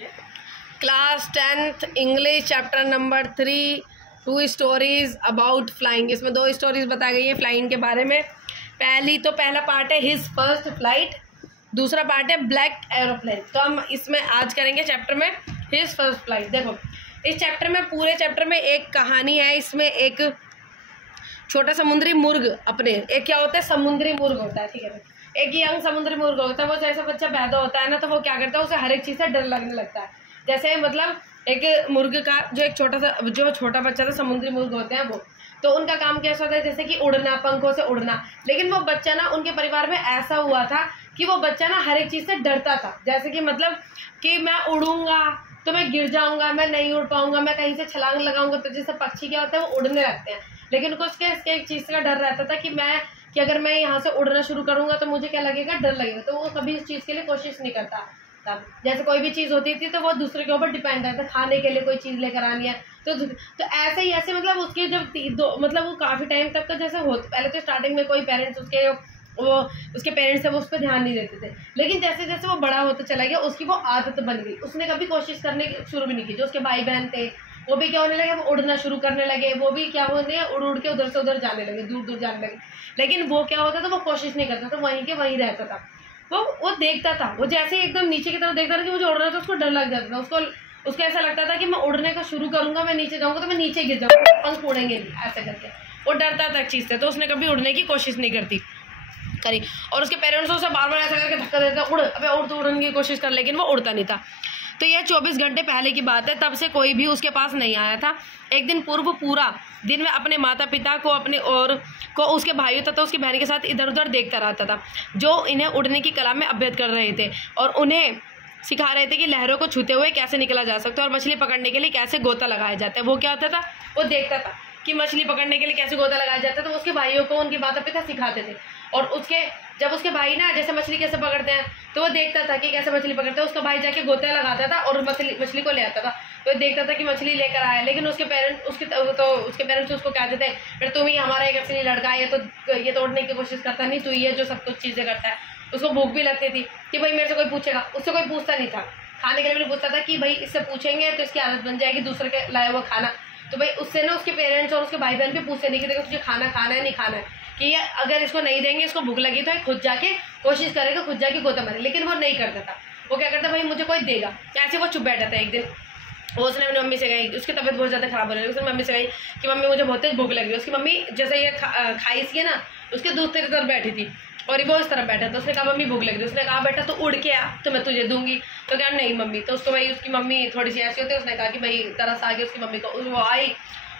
Class 10th English chapter number 3 2 stories about flying. इसमें 2 stories बताई गई है फ्लाइंग के बारे में। पहला पार्ट है हिज फर्स्ट फ्लाइट, दूसरा पार्ट है ब्लैक एरोप्लेन। तो हम इसमें आज करेंगे चैप्टर में हिज फर्स्ट फ्लाइट। देखो इस चैप्टर में, पूरे चैप्टर में एक कहानी है। इसमें एक छोटा समुद्री मुर्ग, अपने एक क्या होता है, समुद्री मुर्ग होता है, ठीक है। एक यंग समुद्री मुर्ग होता है। वो जैसे बच्चा पैदा होता है ना, तो वो क्या करता है, उसे हर एक चीज़ से डर लगने लगता है। जैसे मतलब एक मुर्ग का जो छोटा बच्चा था, समुद्री मुर्ग होते हैं वो, तो उनका काम कैसा होता है, जैसे कि उड़ना, पंखों से उड़ना। लेकिन वो बच्चा ना, उनके परिवार में ऐसा हुआ था कि वो बच्चा ना हर एक चीज़ से डरता था। जैसे कि मतलब कि मैं उड़ूंगा तो मैं गिर जाऊंगा, मैं नहीं उड़ पाऊंगा, मैं कहीं से छलांग लगाऊंगा। तो जैसे पक्षी क्या होता है, वो उड़ने लगते हैं, लेकिन उनको इसके एक चीज़ का डर रहता था कि अगर मैं यहाँ से उड़ना शुरू करूँगा तो मुझे क्या लगेगा, डर लगेगा। तो वो कभी इस चीज़ के लिए कोशिश नहीं करता तब। जैसे कोई भी चीज़ होती थी तो वो दूसरे के ऊपर डिपेंड रहता, खाने के लिए कोई चीज़ लेकर आनी है तो ऐसे मतलब उसके जब मतलब वो काफ़ी टाइम तक का जैसे हो, पहले तो स्टार्टिंग में कोई पेरेंट्स उसके पेरेंट्स है वो उस पर ध्यान नहीं देते थे। लेकिन जैसे जैसे वो बड़ा होता चला गया, उसकी वो आदत बन गई। उसने कभी कोशिश करने शुरू भी नहीं की। जो उसके भाई बहन थे वो भी क्या होने लगे, वो उड़ना शुरू करने लगे। वो भी क्या होने, उड़ के उधर से उधर जाने लगे, दूर दूर जाने लगे। लेकिन वो क्या होता था, वो कोशिश नहीं करता था, वहीं के वहीं रहता था। वो देखता था, वो जैसे ही एकदम नीचे की तरफ देखता था कि मुझे उड़ना था, उसको डर लग जाता था। उसको ऐसा लगता था कि मैं उड़ने का शुरू करूंगा, मैं नीचे जाऊंगा तो मैं नीचे गिर जाऊंगा, पंख उड़ेंगे नहीं, ऐसे करके वो डरता था चीज़ से। तो उसने कभी उड़ने की कोशिश नहीं करी। और उसके पेरेंट्स उसे बार बार ऐसा करके धक्का देता, उड़, अबे उड़, तो उड़ने की कोशिश कर, लेकिन वो उड़ता नहीं था। तो यह 24 घंटे पहले की बात है। तब से कोई भी उसके पास नहीं आया था। एक दिन पूर्व पूरा दिन में अपने माता पिता को उसके भाइयों तथा उसकी बहन के साथ इधर उधर देखता रहता था, जो इन्हें उड़ने की कला में अभ्यस्त कर रहे थे और उन्हें सिखा रहे थे कि लहरों को छूते हुए कैसे निकला जा सकता है और मछली पकड़ने के लिए कैसे गोता लगाया जाता है। वो क्या होता था, वो देखता था कि मछली पकड़ने के लिए कैसे गोता लगाया जाता है। तो उसके भाइयों को उनके माता पिता सिखाते थे। और जब उसके भाई ना जैसे मछली कैसे पकड़ते हैं, तो वो देखता था कि कैसे मछली पकड़ते हैं। उसका भाई जाके गोता लगाता था और मछली को ले आता था। तो देखता था कि मछली लेकर आया। लेकिन उसके पेरेंट्स उसको कहते थे, बेटा तुम ही हमारा एक असली लड़का है, ये तो उड़ने की कोशिश करता नहीं, तू ये जो सब कुछ चीज़ें करता है। उसको भूख भी लगती थी कि भाई मेरे से कोई पूछेगा, उससे कोई पूछता नहीं था। खाने के लिए भी नहीं पूछता था कि भाई इससे पूछेंगे तो इसकी आदत बन जाएगी दूसरे के लाया हुआ खाना। तो भाई उससे ना उसके पेरेंट्स और उसके भाई बहन भी पूछते नहीं कि देखो तुझे खाना खाना है नहीं खाना है, कि ये अगर इसको नहीं देंगे, इसको भूख लगी तो खुद जाके कोशिश करेगा, खुद जाके गोता मारे। लेकिन वो नहीं करता था। वो क्या करता, भाई मुझे कोई देगा। ऐसे वो चुप बैठा था। एक दिन उसने अपनी मम्मी से कही, उसकी तबीयत बहुत ज़्यादा खराब हो रही है। उसने मम्मी से कही कि मम्मी मुझे बहुत तेज भूख लग रही है। उसकी मम्मी जैसे ये खाई सी है ना, उसके दूसरी तरफ बैठी थी और वो इस तरफ बैठा था। उसने कहा मम्मी भूख लग रही है। उसने कहा बेटा तू उड़ के आ तो मैं तुझे दूंगी। तो क्या नहीं मम्मी। तो उसको भाई उसकी मम्मी थोड़ी सी ऐसी होती है, उसने कहा कि भाई तरस आ गई उसकी मम्मी को। वो आई,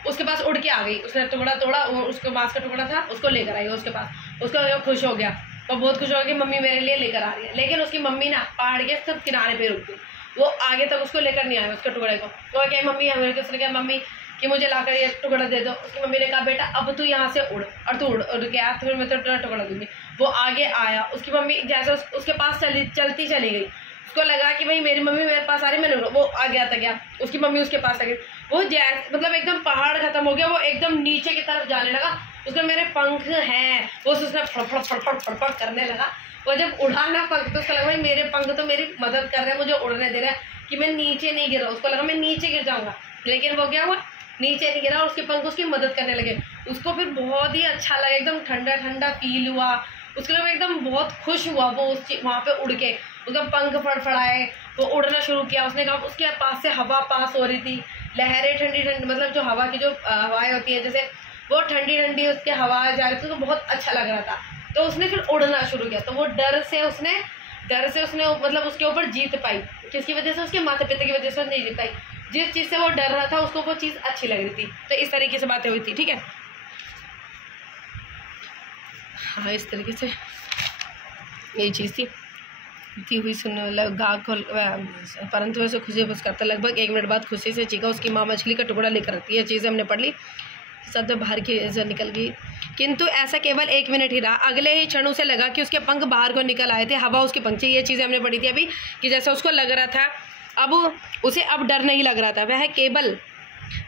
उसके पास उड़ के आ गई। उसने टुकड़ा तोड़ा, उसके मांस का टुकड़ा था, उसको लेकर आई उसके पास। उसको खुश हो गया, वो बहुत खुश हो गया कि मम्मी मेरे लिए लेकर आ रही है। लेकिन उसकी मम्मी ना पहाड़ के सब किनारे पे रुक गई। वो आगे तक उसको लेकर नहीं आया, उसके टुकड़े को। तो क्या मम्मी हमें उसने कहा मम्मी कि मुझे लाकर ये टुकड़ा दे दो। उसकी मम्मी ने कहा बेटा अब तू यहाँ से उड़, और तू उड़ के आ तो फिर मैं तो टुकड़ा दूंगी। वो आगे आया, उसकी मम्मी जैसे उसके पास चलती चली गई। उसको लगा कि भाई मेरी मम्मी मेरे पास आ रही, मैंने वो आगे आता गया, उसकी मम्मी उसके पास आ गई। वो मतलब एकदम पहाड़ खत्म हो गया, वो एकदम नीचे की तरफ जाने लगा। उसका मेरे पंख हैं, वो उसने फड़फड़ फड़फड़ फड़फड़ करने लगा। वो जब उड़ा ना पंख, तो उसको लगा भाई मेरे पंख तो मेरी मदद कर रहे हैं, मुझे उड़ने दे रहे हैं कि मैं नीचे नहीं गिरा। उसको लगा मैं नीचे गिर जाऊंगा, लेकिन वो क्या हुआ, नीचे नहीं गिरा और उसके पंख उसकी मदद करने लगे। उसको फिर बहुत ही अच्छा लगा, एकदम ठंडा ठंडा फील हुआ। उसके लिए एकदम बहुत खुश हुआ। वो वहाँ पे उड़ के उसका पंख फड़फड़ाए, वो उड़ना शुरू किया। उसने कहा उसके पास से हवा पास हो रही थी, लहरें ठंडी ठंडी, मतलब जो हवा की जो हवाएं होती है जैसे वो ठंडी ठंडी उसके हवा जा रही थी, तो बहुत अच्छा लग रहा था। तो उसने फिर उड़ना शुरू किया। तो वो डर से उसने मतलब उसके ऊपर जीत पाई। किसकी वजह से, उसके माता पिता की वजह से नहीं जीत पाई। जिस चीज़ से वो डर रहा था उसको वो चीज़ अच्छी लग रही थी। तो इस तरीके से बातें हुई थी, ठीक है। हाँ इस तरीके से यही चीज़ थी हुई सुनने वाला गा खोल, परंतु वैसे खुशी बस करता। लगभग 1 मिनट बाद खुशी से चीखा। उसकी माँ मछली का टुकड़ा लेकर आती है। चीज़ें हमने पढ़ ली, सब बाहर की निकल गई। किंतु ऐसा केवल 1 मिनट ही रहा। अगले ही क्षण उसे लगा कि उसके पंख बाहर को निकल आए थे, हवा उसके पंख से। ये चीज़ें हमने पढ़ी थी अभी कि जैसा उसको लग रहा था, अब उसे अब डर नहीं लग रहा था। वह केवल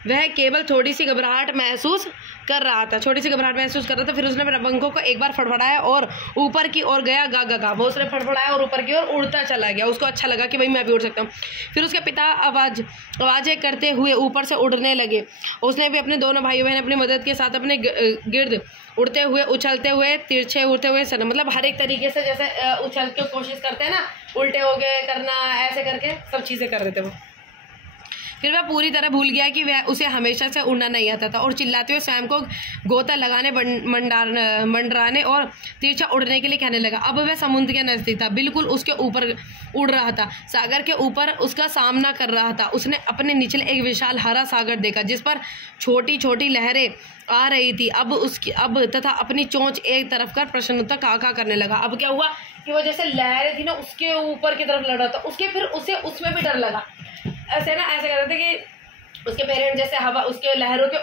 वह केवल थोड़ी सी घबराहट महसूस कर रहा था, छोटी सी घबराहट महसूस कर रहा था। फिर उसने अपने पंखों को एक बार फड़फड़ाया और ऊपर की ओर गया। गा गा गा, वो उसने फड़फड़ाया और ऊपर की ओर उड़ता चला गया। उसको अच्छा लगा कि भाई मैं भी उड़ सकता हूँ। फिर उसके पिता आवाज़ें करते हुए ऊपर से उड़ने लगे। उसने भी अपने दोनों भाई बहन अपनी मदद के साथ अपने गिर्द उड़ते हुए, उछलते हुए, तिरछे उड़ते हुए सर, मतलब हर एक तरीके से जैसे उछल के कोशिश करते हैं ना, उल्टे हो गए करना, ऐसे करके सब चीज़ें कर रहे थे वो। फिर वह पूरी तरह भूल गया कि वह उसे हमेशा से उड़ना नहीं आता था और चिल्लाते हुए स्वयं को गोता लगाने, मंडराने और तिरछा उड़ने के लिए कहने लगा। अब वह समुद्र के नज़दीक था, बिल्कुल उसके ऊपर उड़ रहा था, सागर के ऊपर उसका सामना कर रहा था। उसने अपने निचले एक विशाल हरा सागर देखा जिस पर छोटी छोटी लहरें आ रही थी। अब तथा अपनी चोंच एक तरफ कर प्रसन्नता काका करने लगा। अब क्या हुआ कि वो जैसे लहरें थी ना उसके ऊपर की तरफ लड़ रहा था, उसे उसमें भी डर लगा। ऐसे कर रहे थे कि उसके पेरेंट्स जैसे हवा उसके लहरों के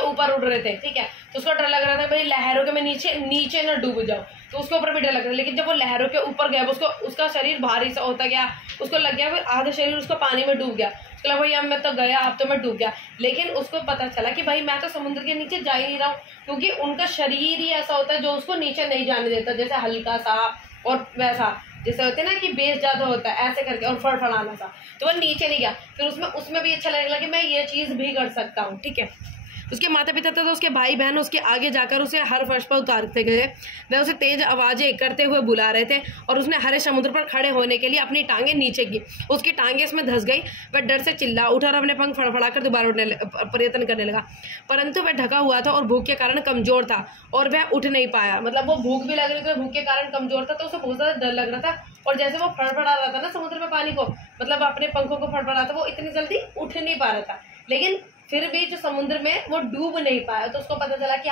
ऊपर उड़ रहे थे, ठीक है। तो उसको डर लग रहा था भाई लहरों के मैं नीचे ना डूब जाऊं, तो उसके ऊपर भी डर लग रहा था। लेकिन जब वो लहरों के ऊपर गया, उसका शरीर भारी सा होता गया, उसको लग गया भाई आधा शरीर उसको पानी में डूब गया। उसको लगा भाई अब मैं तो गया, अब तो मैं डूब गया। लेकिन उसको पता चला कि भाई मैं तो समुद्र के नीचे जा ही नहीं रहा हूँ, क्योंकि उनका शरीर ही ऐसा होता है जो उसको नीचे नहीं जाने देता, जैसे हल्का सा और वैसा जैसे होते हैं ना कि बेस ज्यादा होता है ऐसे करके और फड़फड़ाना सा, तो वो नीचे नहीं गया। फिर उसमें भी अच्छा लगने लगा कि मैं ये चीज़ भी कर सकता हूँ, ठीक है। उसके माता पिता तथा उसके भाई बहन उसके आगे जाकर उसे हर फर्श पर उतारते गए। वह उसे तेज आवाजें करते हुए बुला रहे थे और उसने हरे समुद्र पर खड़े होने के लिए अपनी टांगें नीचे की। उसकी टांगें इसमें धंस गई। वह डर से चिल्ला उठा और अपने पंख फड़फड़ाकर दोबारा प्रयत्न करने लगा, परंतु वह ढका हुआ था और भूख के कारण कमजोर था और वह उठ नहीं पाया। मतलब वो भूख भी लग रही थी, भूख के कारण कमजोर था, तो उसे बहुत ज्यादा डर लग रहा था। और जैसे वो फड़फड़ा रहा था ना समुद्र में पानी को, मतलब अपने पंखों को फड़फड़ा रहा था, वो इतनी जल्दी उठ नहीं पा रहा था। लेकिन फिर भी जो समुद्र में वो डूब नहीं पाया, तो उसको पता चला कि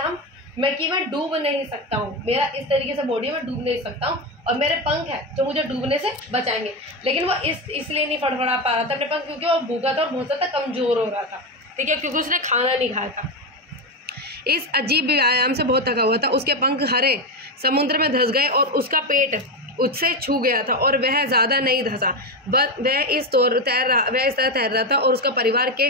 मैं डूब नहीं सकता हूँ, मेरा इस तरीके से बॉडी में डूब नहीं सकता हूँ और मेरे पंख है जो मुझे डूबने से बचाएंगे। लेकिन वो इसलिए नहीं फड़फड़ा पा रहा था अपने पंख, क्योंकि वो भूखा था और बहुत ज्यादा कमजोर हो रहा था, ठीक है, क्योंकि उसने खाना नहीं खाया था। इस अजीब व्यायाम से बहुत थका हुआ था। उसके पंख हरे समुद्र में धंस गए और उसका पेट उससे छू गया था और वह ज़्यादा नहीं धंसा। वह इस तरह तैर रहा था और उसका परिवार के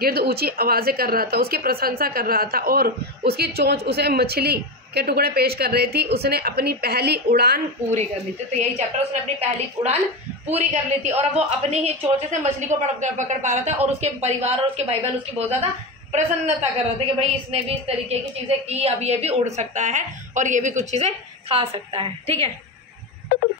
गिर्द ऊंची आवाज़ें कर रहा था, उसकी प्रशंसा कर रहा था और उसकी चोंच उसे मछली के टुकड़े पेश कर रही थी। उसने अपनी पहली उड़ान पूरी कर ली थी। तो यही चैप्टर, उसने अपनी पहली उड़ान पूरी कर ली थी और अब वो अपनी ही चोंच से मछली को पकड़ पा रहा था और उसके परिवार और उसके भाई बहन उसकी बहुत ज़्यादा प्रसन्नता कर रहे थे कि भाई इसने भी इस तरीके की चीज़ें की, अब ये भी उड़ सकता है और ये भी कुछ चीज़ें खा सकता है, ठीक है।